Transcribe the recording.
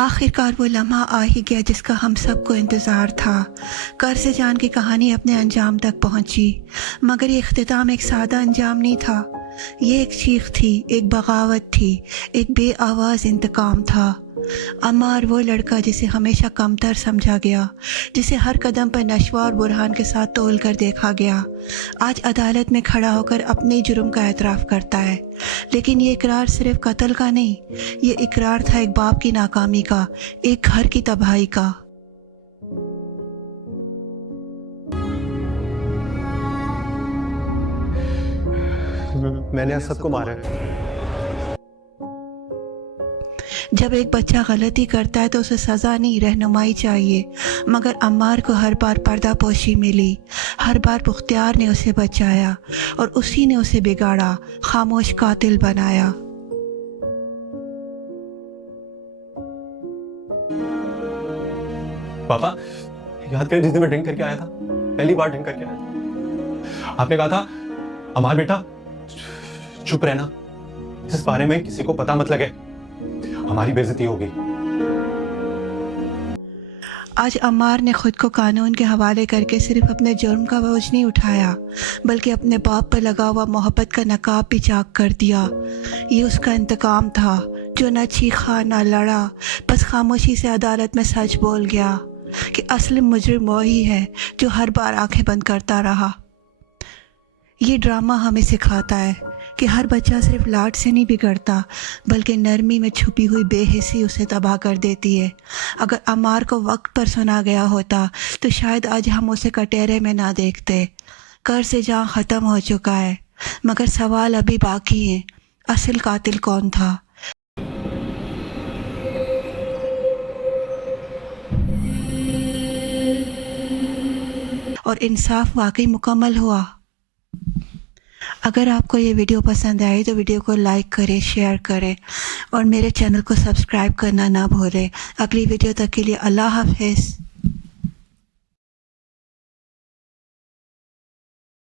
आखिरकार वो लम्हा आ ही गया जिसका हम सबको इंतज़ार था। कर्ज़ जान की कहानी अपने अंजाम तक पहुंची, मगर ये इख्तिताम एक सादा अंजाम नहीं था। ये एक चीख थी, एक बगावत थी, एक बे आवाज़ इंतकाम था। अम्मार वो लड़का जिसे हमेशा कमतर समझा गया, जिसे हर कदम पर नशवा और बुरहान के साथ तोल कर देखा गया, आज अदालत में खड़ा होकर अपने जुर्म का एतराफ़ करता है। लेकिन ये इकरार सिर्फ कत्ल का नहीं, ये इकरार था एक बाप की नाकामी का, एक घर की तबाही का। मैंने सबको मारा है। जब एक बच्चा गलती करता है तो उसे सज़ा नहीं, रहनुमाई चाहिए। मगर अम्मार को हर बार पर्दा पोशी मिली, हर बार मुख्तियार ने उसे बचाया और उसी ने उसे बिगाड़ा, खामोश कातिल बनाया। पापा, याद करें जिस दिन मैं ड्रिंक करके आया था, पहली बार ड्रिंक करके आया था। आपने कहा था अमार बेटा चुप रहना, इस बारे में किसी को पता मत लगे, हमारी बेइज्जती होगी। आज अम्मार ने खुद को कानून के हवाले करके सिर्फ अपने जुर्म का बोझ नहीं उठाया, बल्कि अपने बाप पर लगा हुआ मोहब्बत का नकाब भी चाक कर दिया। ये उसका इंतकाम था, जो न चीखा न लड़ा, बस खामोशी से अदालत में सच बोल गया कि असली मुजरिम वही है जो हर बार आंखें बंद करता रहा। ये ड्रामा हमें सिखाता है कि हर बच्चा सिर्फ लाड से नहीं बिगड़ता, बल्कि नरमी में छुपी हुई बेहिसी उसे तबाह कर देती है। अगर अम्मार को वक्त पर सुना गया होता तो शायद आज हम उसे कटहरे में ना देखते। कर्ज़ जान ख़त्म हो चुका है, मगर सवाल अभी बाकी है, असल कातिल कौन था? और इंसाफ वाकई मुकम्मल हुआ? अगर आपको ये वीडियो पसंद आई तो वीडियो को लाइक करें, शेयर करें और मेरे चैनल को सब्सक्राइब करना ना भूलें। अगली वीडियो तक के लिए अल्लाह हाफ़िज़।